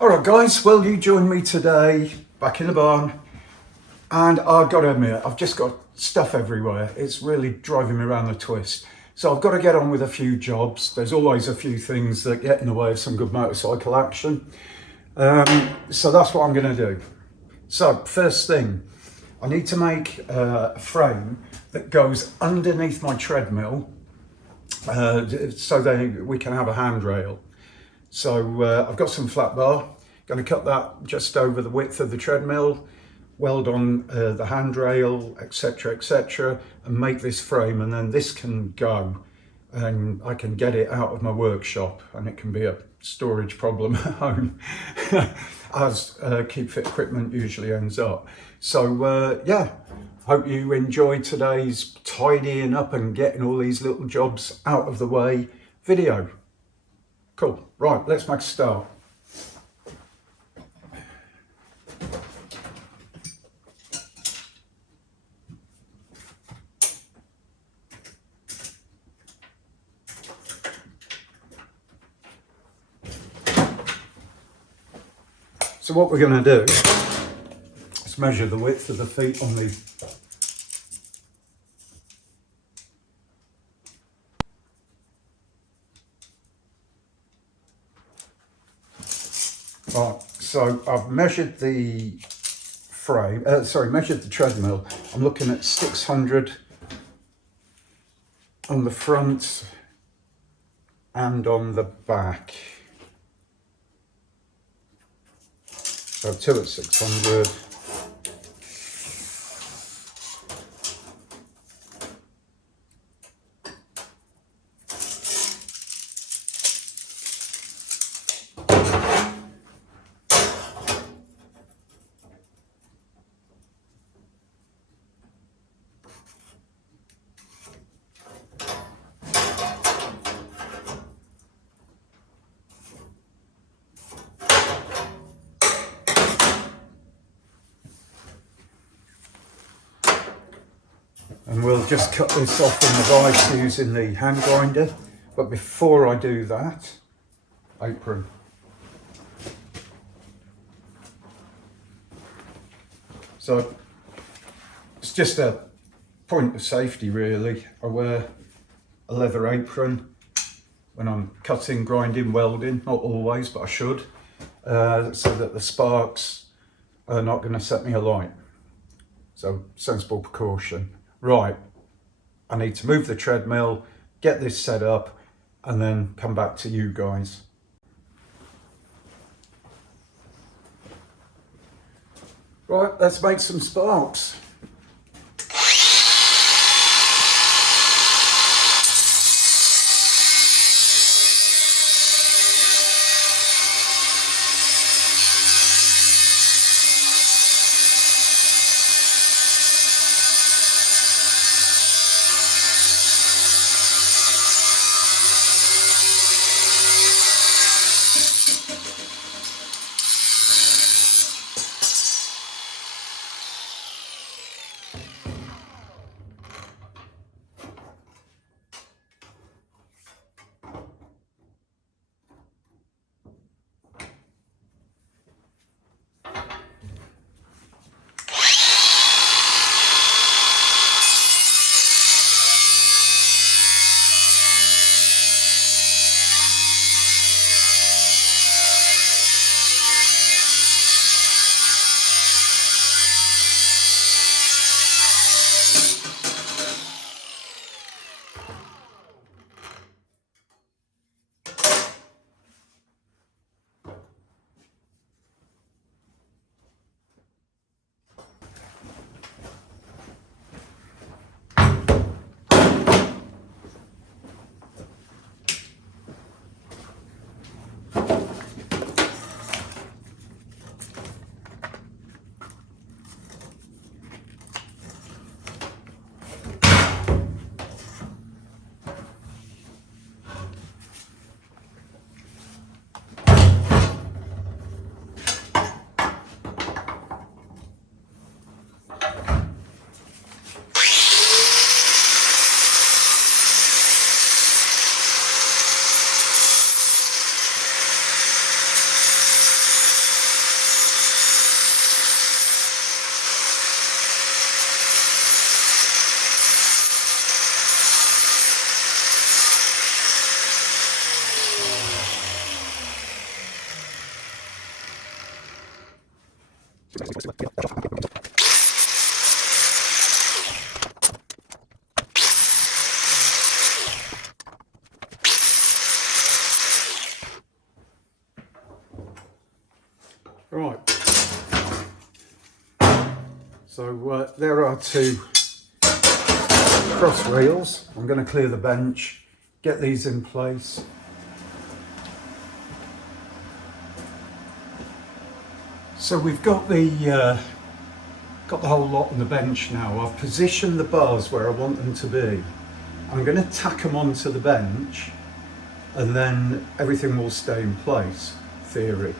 Alright guys, well you joined me today back in the barn, and I've got to admit I've just got stuff everywhere. It's really driving me around the twist. So I've got to get on with a few jobs. There's always a few things that get in the way of some good motorcycle action. So that's what I'm going to do. So first thing, I need to make a frame that goes underneath my treadmill so that we can have a handrail. So I've got some flat bar, going to cut that just over the width of the treadmill, weld on the handrail, etc, and make this frame, and then this can go and I can get it out of my workshop, and it can be a storage problem at home as keep fit equipment usually ends up. So yeah, hope you enjoyed today's tidying up and getting all these little jobs out of the way video. Cool, right, let's make a start. So what we're going to do is measure the width of the feet on the right. So I've measured the frame. Measured the treadmill. I'm looking at 600 on the front and on the back. So two at 600. And we'll just cut this off in the vise using the hand grinder. But before I do that, apron. So it's just a point of safety really. I wear a leather apron when I'm cutting, grinding, welding, not always, but I should, so that the sparks are not going to set me alight. So sensible precaution. Right, I need to move the treadmill, get this set up, and then come back to you guys. Right, let's make some sparks. Right, so there are two cross rails. I'm going to clear the bench, get these in place. So we've got the whole lot on the bench now. I've positioned the bars where I want them to be. I'm going to tack them onto the bench and then everything will stay in place, theory.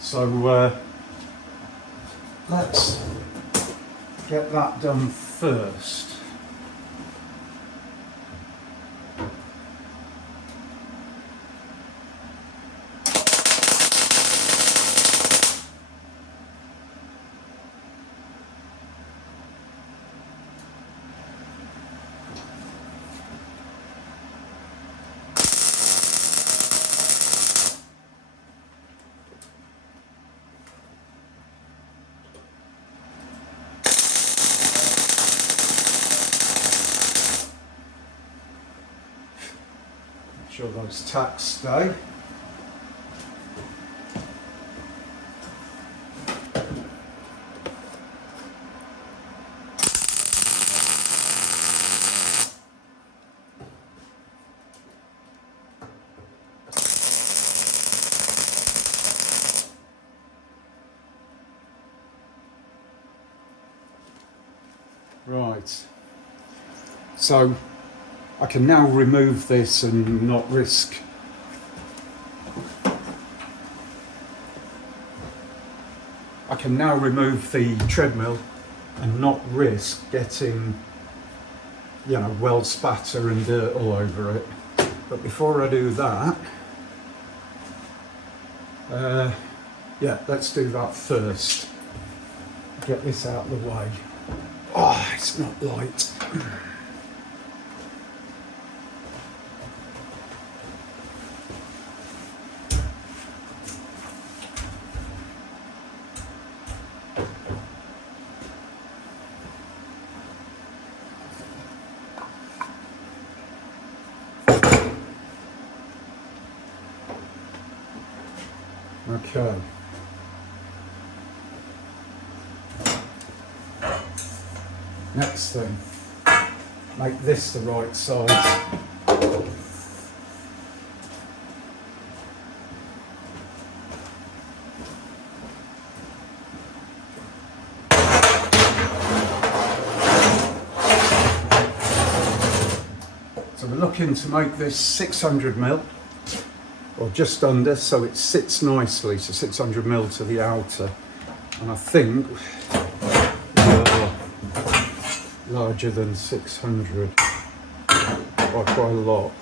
So let's get that done first. Make sure those tacks stay. Right, so I can now remove this and not risk the treadmill and not risk getting, you know, weld spatter and dirt all over it. But before I do that, yeah, let's do that first. Get this out of the way. Oh, it's not light. Okay. Next thing, make this the right size. So we're looking to make this 600mm or just under, so it sits nicely, so 600mm to the outer, and I think larger than 600 by quite a lot.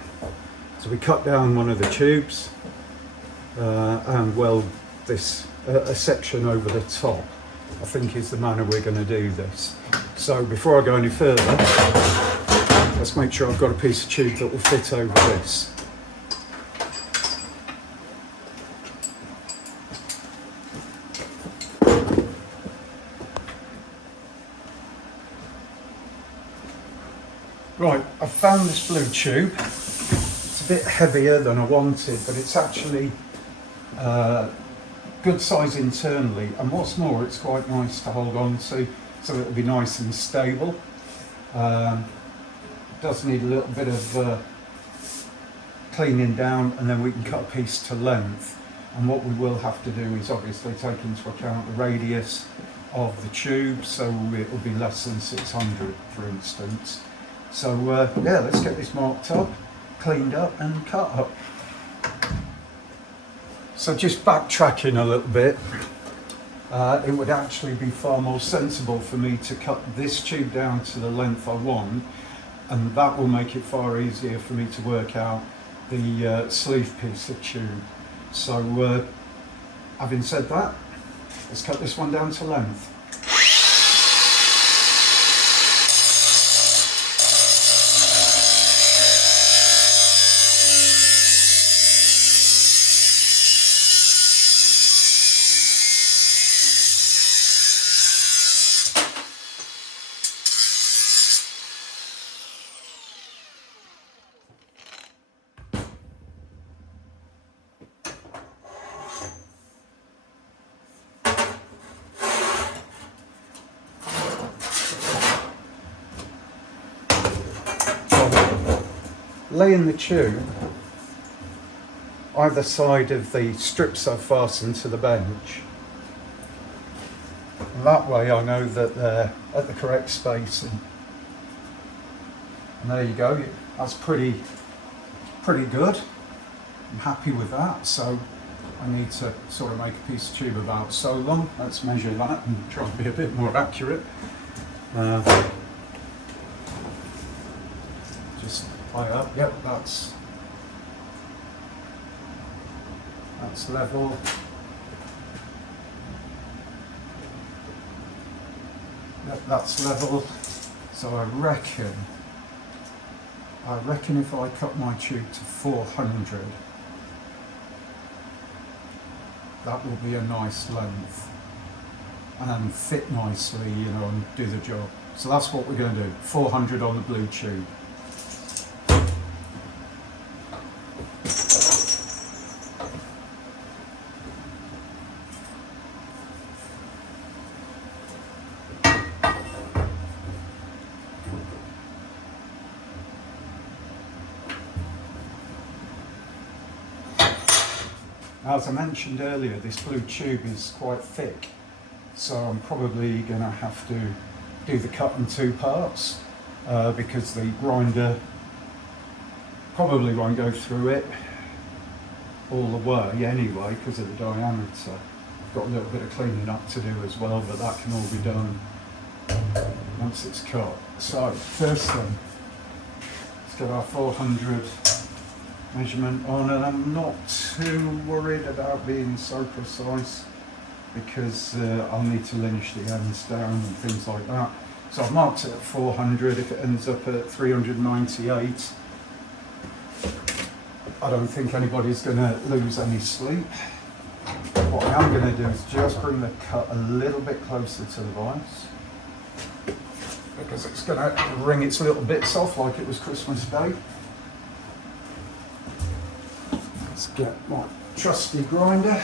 So we cut down one of the tubes and weld this a section over the top. I think is the manner we're going to do this. So before I go any further, let's make sure I've got a piece of tube that will fit over this. Right, I've found this blue tube. It's a bit heavier than I wanted, but it's actually good size internally, and what's more, it's quite nice to hold on to, so it'll be nice and stable. Does need a little bit of cleaning down, and then we can cut a piece to length. And what we will have to do is obviously take into account the radius of the tube, so it will be less than 600, for instance. So yeah, let's get this marked up, cleaned up and cut up. So just backtracking a little bit, it would actually be far more sensible for me to cut this tube down to the length I want, and that will make it far easier for me to work out the sleeve piece of tube. So having said that, let's cut this one down to length. laying the tube either side of the strips I've fastened to the bench. And that way I know that they're at the correct spacing. And there you go, that's pretty good. I'm happy with that, so I need to sort of make a piece of tube about so long. Let's measure that and try and be a bit more accurate. Just high up, yep, that's level. Yep, that's level. So I reckon if I cut my tube to 400, that will be a nice length and fit nicely, you know, and do the job. So that's what we're going to do, 400 on the blue tube. As I mentioned earlier, this blue tube is quite thick, so I'm probably going to have to do the cut in two parts because the grinder probably won't go through it all the way anyway because of the diameter. I've got a little bit of cleaning up to do as well, but that can all be done once it's cut. So first thing, let's get our 400 measurement on, and I'm not too worried about being so precise because I'll need to linish the ends down and things like that. So I've marked it at 400. If it ends up at 398, I don't think anybody's going to lose any sleep. What I am going to do is just bring the cut a little bit closer to the vise because it's going to wring its little bits off like it was Christmas Day. Let's get my trusty grinder.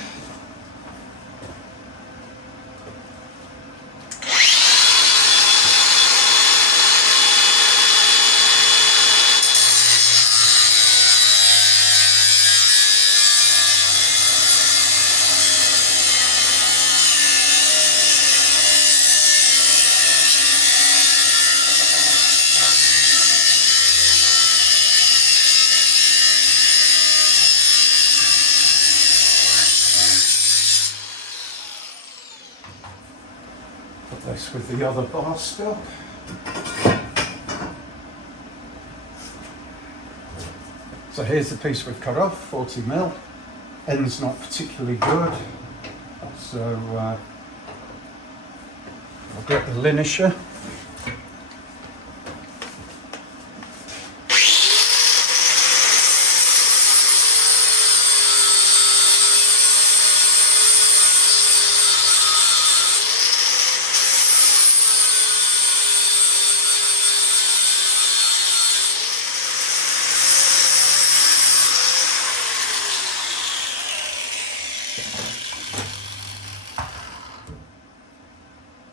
This with the other bar stop. So here's the piece we've cut off, 40mm. End's not particularly good, so I'll get the linisher.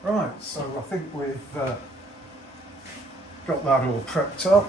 Right, so I think we've got that all prepped up.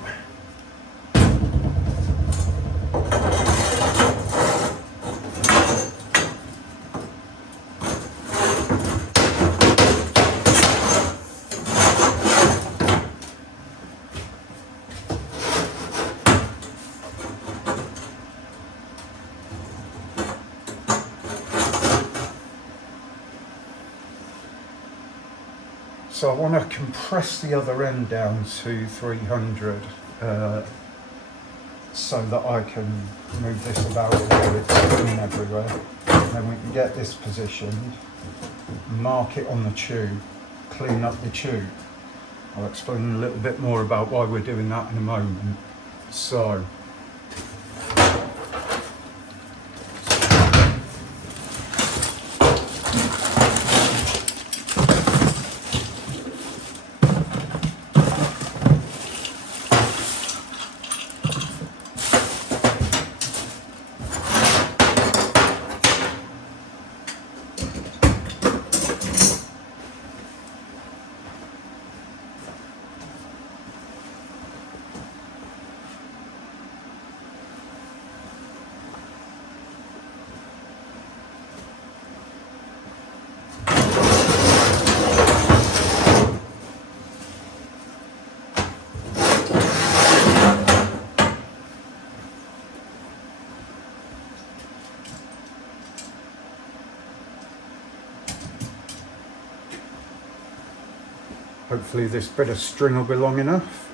So I want to compress the other end down to 300 so that I can move this about a little bit, spinning everywhere. And then we can get this positioned, mark it on the tube, clean up the tube. I'll explain a little bit more about why we're doing that in a moment. So, Hopefully this bit of string will be long enough.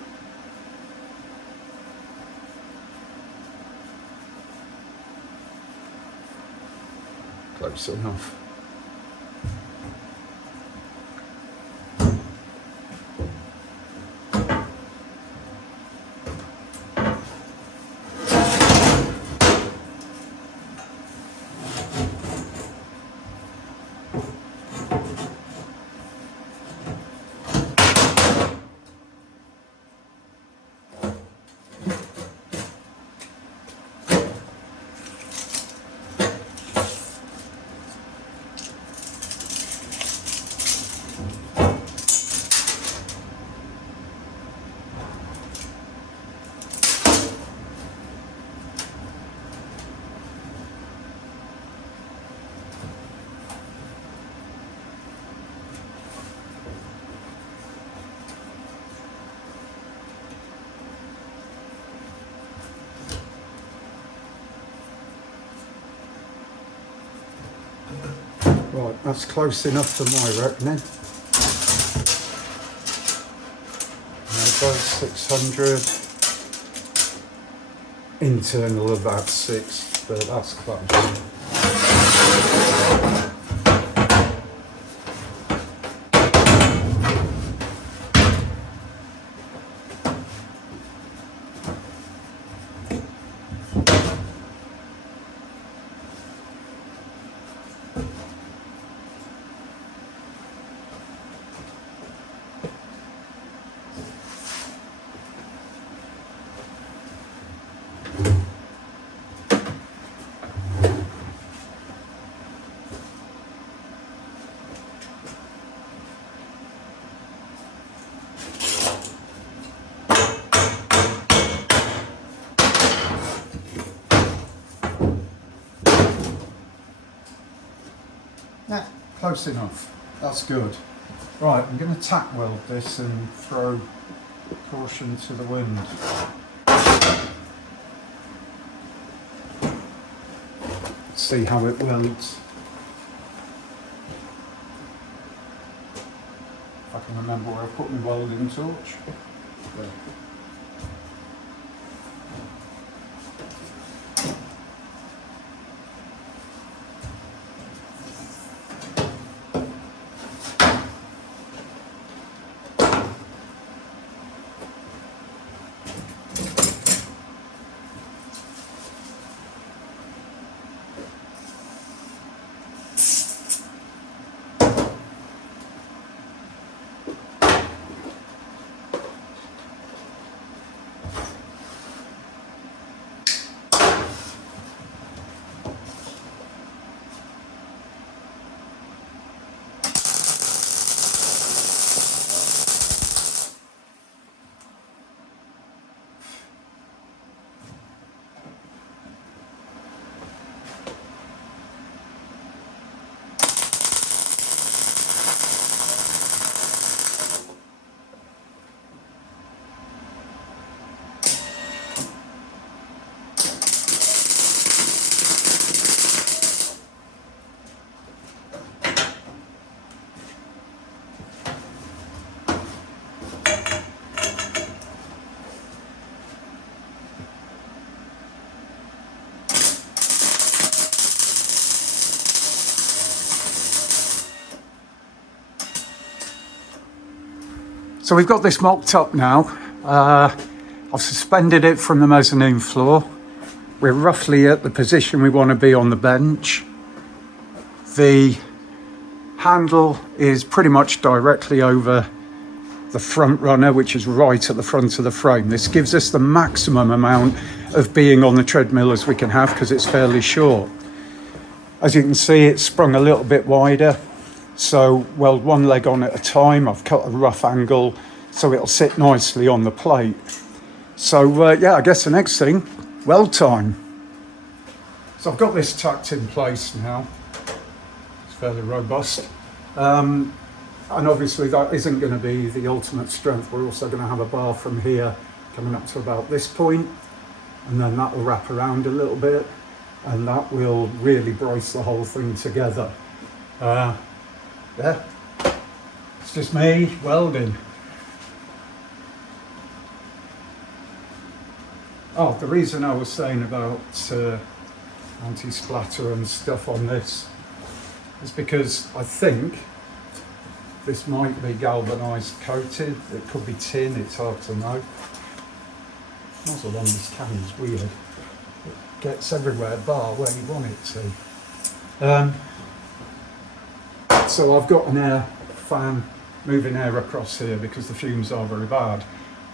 Close enough. Right, that's close enough for my reckoning. There goes 600. Internal about 6, but that's close. Yeah, close enough. That's good. Right, I'm going to tack weld this and throw caution to the wind. See how it welds. If I can remember where I put my welding torch. There. So we've got this mocked up now. I've suspended it from the mezzanine floor. We're roughly at the position we want to be on the bench. The handle is pretty much directly over the front runner, which is right at the front of the frame. This gives us the maximum amount of being on the treadmill as we can have because it's fairly short. As you can see, it's sprung a little bit wider. So weld one leg on at a time. I've cut a rough angle so it'll sit nicely on the plate. So yeah, I guess the next thing, weld time. So I've got this tucked in place now. It's fairly robust. And obviously that isn't going to be the ultimate strength. We're also going to have a bar from here coming up to about this point, and then that will wrap around a little bit, and that will really brace the whole thing together. Yeah, it's just me welding. Oh, the reason I was saying about anti-splatter and stuff on this is because I think this might be galvanised coated. It could be tin, it's hard to know. Nozzle on this can is weird. It gets everywhere bar where you want it to. So I've got an air fan moving air across here because the fumes are very bad.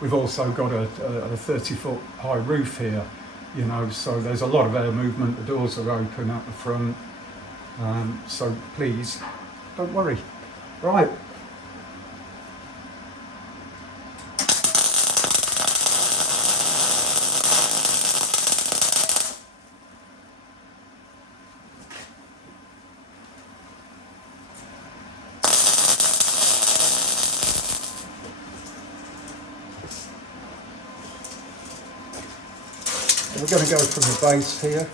We've also got a 30-foot high roof here, you know, so there's a lot of air movement. The doors are open at the front, so please don't worry. Right. We're going to go from the base here.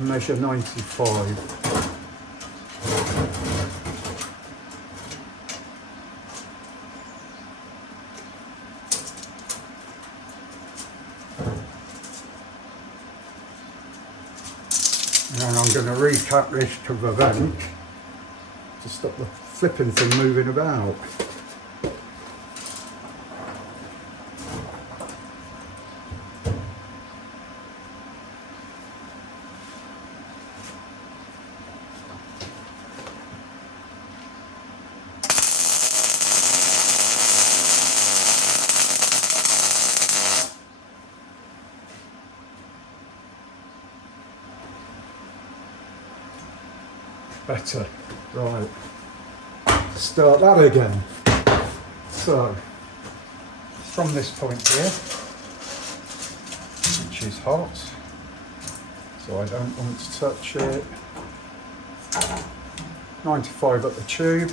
Measure 95. And I'm going to recap this to the vent to stop the flipping thing moving about. Better. Right. Start that again. So, from this point here, which is hot, so I don't want to touch it. 95 at the tube.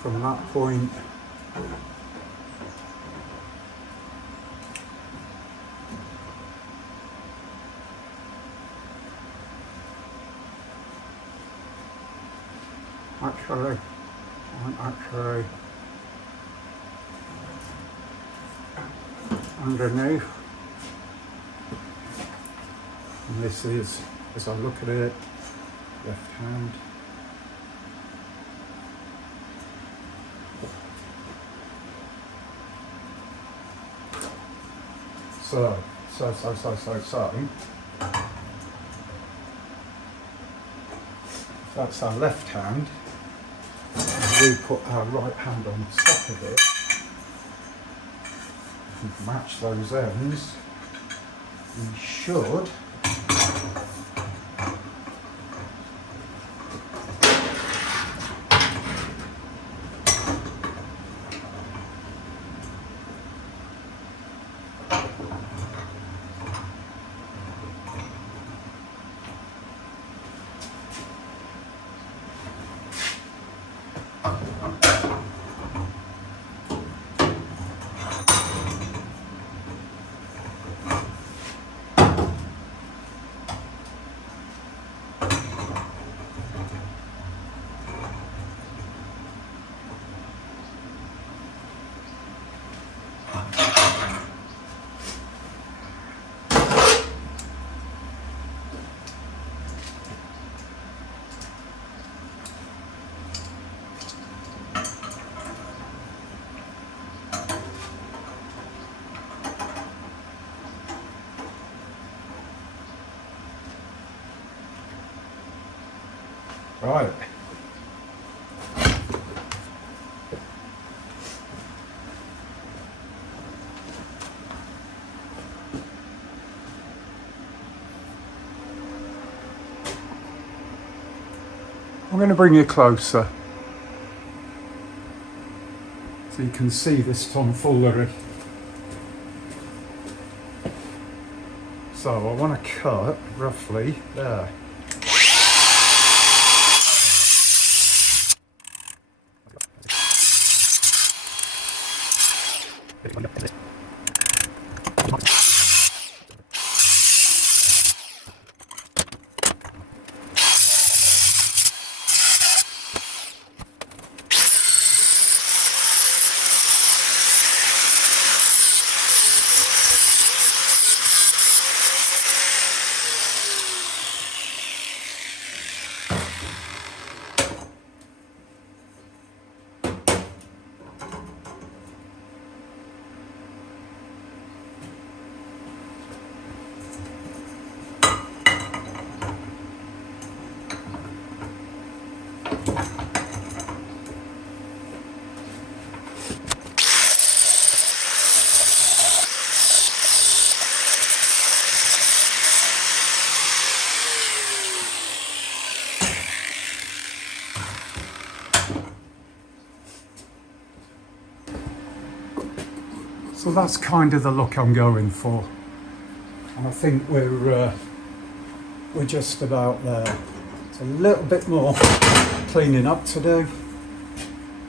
From that point, actually underneath, and this is, as I look at it, left hand. So. That's our left hand. And we put our right hand on top of it. And match those ends. We should right. I'm going to bring you closer so you can see this tomfoolery. So I want to cut roughly there. So that's kind of the look I'm going for, and I think we're just about there. It's a little bit more cleaning up to do,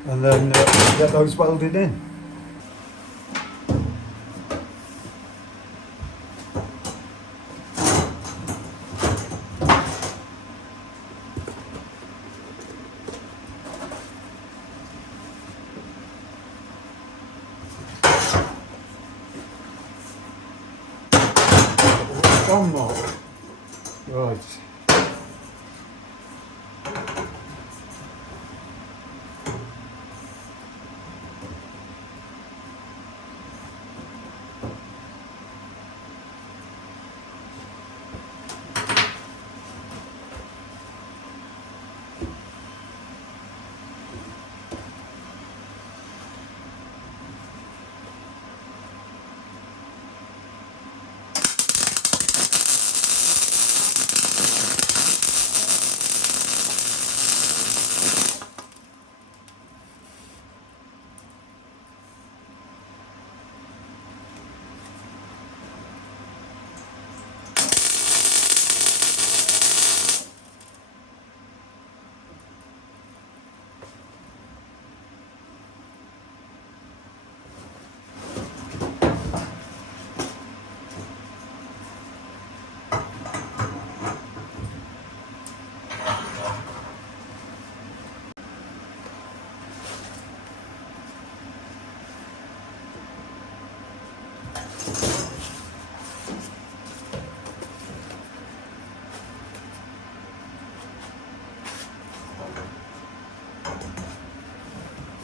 and then get those welded in. One more. Right.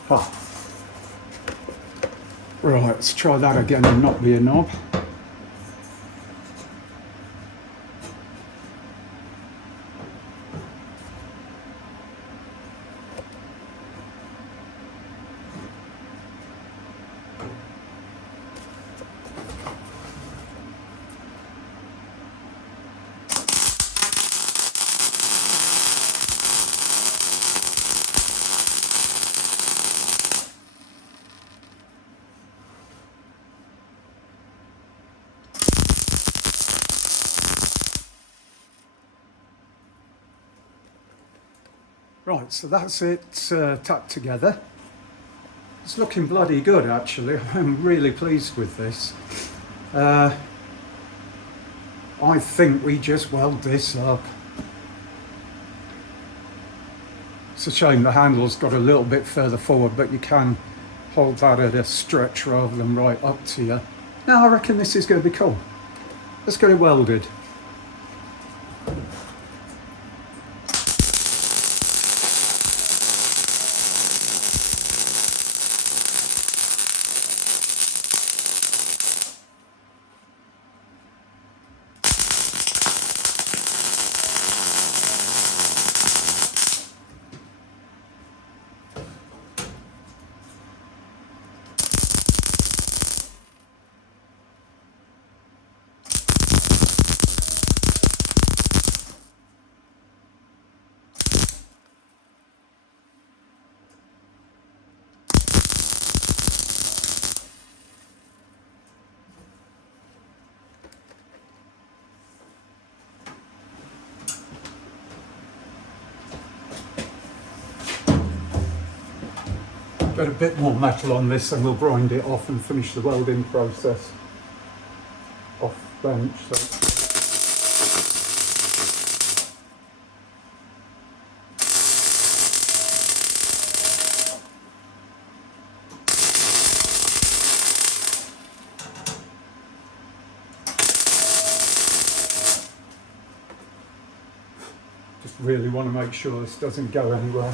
Oh. Right, let's try that again and not be a knob. Right, so that's it tacked together. It's looking bloody good actually. I'm really pleased with this. I think we just weld this up. It's a shame the handle's got a little bit further forward, but you can hold that at a stretch rather than right up to you. Now I reckon this is going to be cool. Let's get it welded. Get a bit more metal on this and we'll grind it off and finish the welding process off bench. Just really want to make sure this doesn't go anywhere.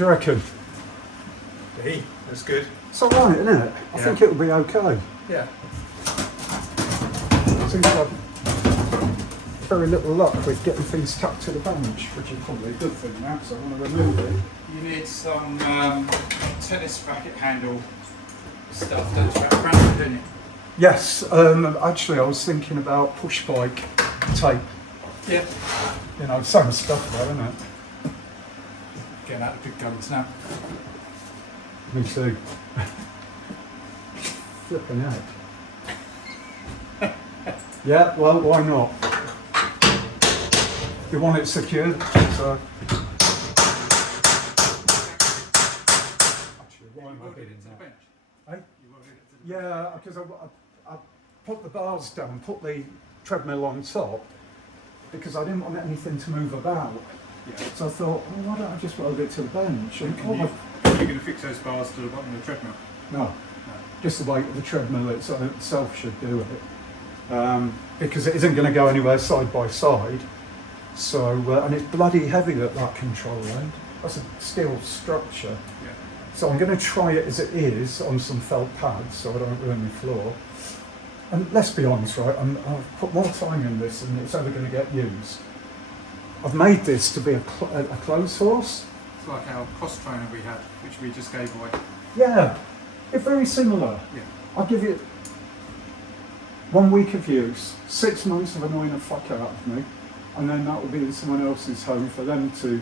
do you reckon? Hey, that's good. It's alright, isn't it? I Yeah. think it'll be okay. Yeah. Seems like very little luck with getting things tucked to the bench, which is probably a good thing now, so I want to remove it. You need some tennis racket handle stuff, don't you? Around, don't you? Yes, actually I was thinking about push bike tape. Yeah. You know, same stuff though, isn't it? Getting out the big guns now. Me too. Flipping out. Yeah, well, why not? You want it secured, so. Actually, why am I Welded doing it to the that? bench. Eh? You welded it to the Yeah, because I put the bars down, put the treadmill on top, because I didn't want anything to move about. Yeah. So I thought, oh, why don't I just weld it to the bench? And, Can oh, you're going to fix those bars to the bottom of the treadmill? no, just the weight of the treadmill itself should do it. Because it isn't going to go anywhere side by side. So, and it's bloody heavy at that control end. That's a steel structure. Yeah. So I'm going to try it as it is on some felt pads so I don't ruin the floor. And let's be honest, right, I've put more time in this than it's ever going to get used. I've made this to be a clothes horse. It's like our cross trainer we had, which we just gave away. Yeah, it's very similar. Yeah. I'll give it 1 week of use, 6 months of annoying the fuck out of me, and then that will be in someone else's home for them to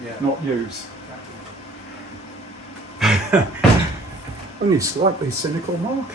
Yeah. not use. Exactly. Only slightly cynical, Mark.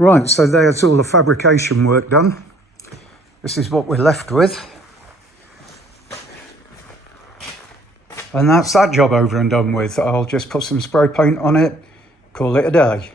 Right, so there's all the fabrication work done. This is what we're left with. And that's that job over and done with. I'll just put some spray paint on it, call it a day.